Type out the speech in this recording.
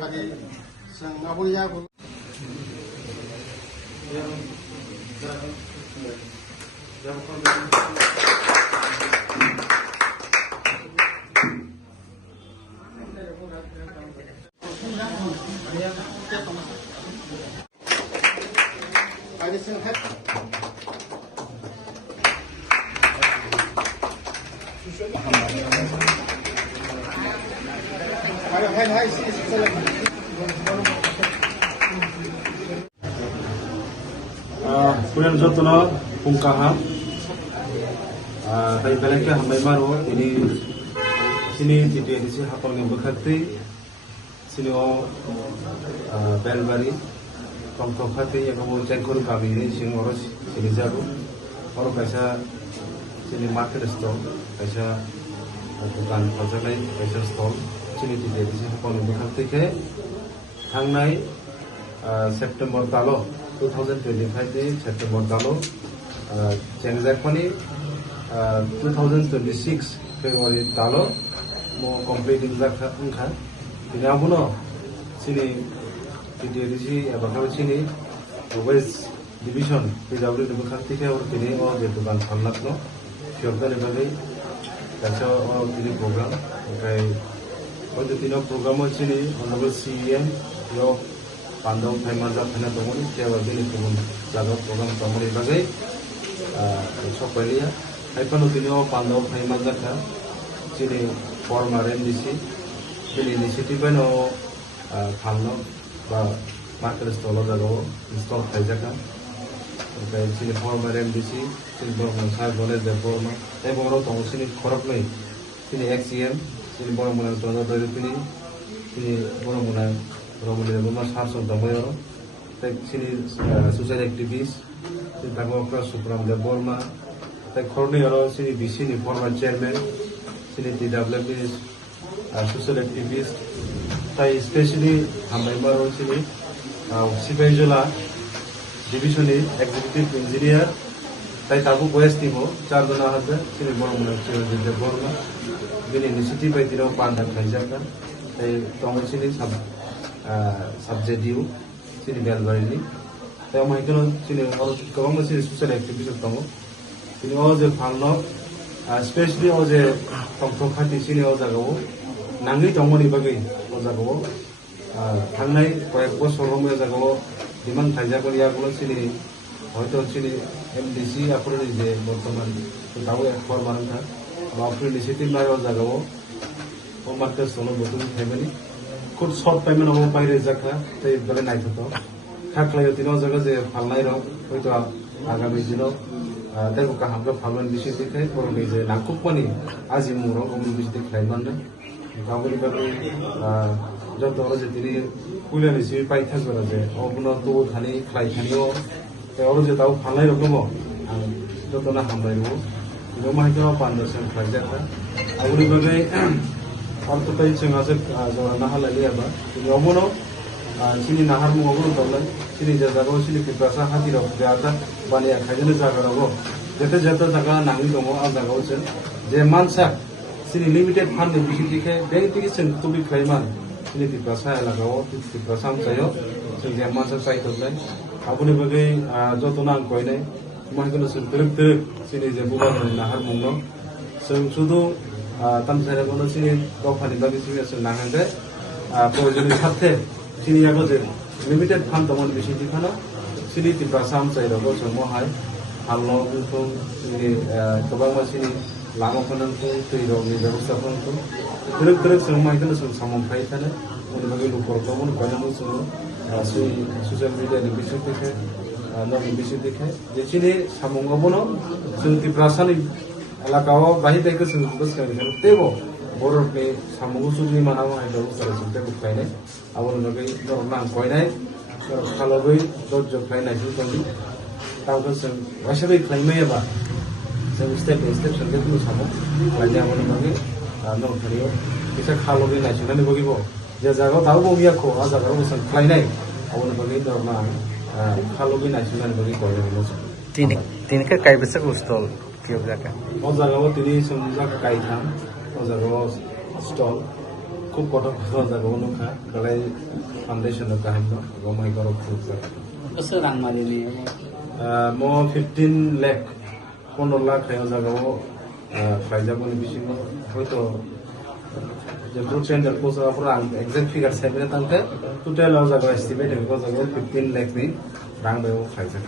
lagi sang abuya bu ada sang hat hai Kemudian jotono pungkaha tay belaknya hambai maro ini sini di edisi hapal yang berkati sini belbari kongkong hati yang kamu cengkur kami ini sini orang sini jago orang kaisa sini market store kaisa bukan pasar lain kaisa store sini di edisi hapal yang berkati ke hangnai September talo 2025 di September talo Jengzakpani 2026 February talo mau complete exact kan ini abuno sini di edisi bakal sini West Division PW di bekati ke orang ini orang di bukan sangat no siapa nih bagi kacau orang ini program kayak orang itu program sini orang CM yo Pandau Pemanja Pena Tomoni siapa ini pun lagu program Tomoni bagi sopelia Aipan utino Pandau Pemanja kan sini former NDC sini inisiatif no Pangno ba market store jago install kajakan kayak sini former NDC sini borong saya boleh jadi former borong tong sini korok nih sini XCM sini borong mulai tonton dari sini borong mulai rumah sarson tamoyo tek sini social activist sini tango kelas supram de borma tek korni oro sini BC ni former chairman sini TWP social activist tai especially hambai maro sini Sipajola division ni executive engineer tai tabu boys timo 4 jana haja sini borong mulai de borma bini initiative bai tino pandan kaijakan tai tong sini subject you sini belbari ni tai mai kono sini kawang sini social activist tong sini oje phangno especially oje tong khati sini oja go nangi tongmoni bagi oja go thangnai koyek bosor romwe jago diman thaijako yagulo sini hoyto sini MDC apro je bortoman tawo ekor maranta ba apro initiative nayo jago o market solo botum family খুব short টাইমে নব বাইরে জায়গা তাই বলে নাই তো থাকলে তিনও জায়গা যে ফালনাই রং হয়তো আগামী দিন তাই কাহামকে ফালন বিষয় দেখে পরে যে নাকুব পানি আজি মুরং অমনি বিষয় দেখে মানে গাবলি বাবু যত যে তিনি কুইলানি সিবি পাই থাকবে যে অগুণ তো ধানি খাই খানিও তাই ওর যে তাও ফালনাই রকম যত না হামলাই রব কিন্তু মাহিতো পান্ডারসন খাই জায়গা আগুলি বাবু Orto tay cengase jora nahal lagi apa? Ini omono sini nahar mu omono tolai sini jaga go sini kiprasa hati rok jaga bani akhajene jaga rogo jete jaga nangi domo al jaga go sen je mansa sini limited fund ni bisi dikhe bank tiki sen tubi klaiman sini kiprasa lagawo kiprasa sayo sen je mansa sai tolai abuni bagai jotona koine mahikono sen teruk sini je bubar nahar mungno sen sudu tamsare kono sini gofani bagi sini asal nangande প্রয়োজনের সাথে sini yago je limited fund tomon bisi dikhano sini ti prasam chai rogo somo hai hallo untung sini tobang ma sini lama konan ko tui rog ni ব্যবস্থা konan ko teruk somai kono samong phai thane oni bagi lupor tomon konan so social media ni bisi dekhe no bisi dekhe je sini samong obono sini prasani এলাকাও বাহি থেকে বস করে তেবো বড়কে সামগুসুনি মানাও I দাও সারা সুতে বুকাইনে আবর নগৈ নরনা কইনাই খালগৈ দজ্জ খাইনাই সুতলি তাওতো जों वासबै खाइमेबा जों स्टेप बाय स्टेप सनगे तुनु सामो बायदि आबरनि नगै नरथारियो किसा खालगै नायसनानै बगिबो जे जागाव दाउ बगियाखौ आ जागाव बसन खाइनाय आबरनि नगै नरना खालगै नायसनानै बगि कइनाय Tinika kai bisa stall tiap jaka. ও জায়গাও তিনি সমুদ্র কাইখাম ও জায়গাও স্টল খুব কটা কথা জায়গাও নখা গলাই ফাউন্ডেশন কাহিনী গমাই করো খুব Kasi rang malini. মো 15 লাখ 15 লাখ হয় জায়গাও ফাইজাবনি বিশিং হয়তো যে ব্রু টেন্ডার পোসা পুরো এক্সাক্ট ফিগার 7 তালতে টোটাল জায়গা এস্টিমেট হবে জায়গাও 15 লাখ নি রাং বেও ফাইজা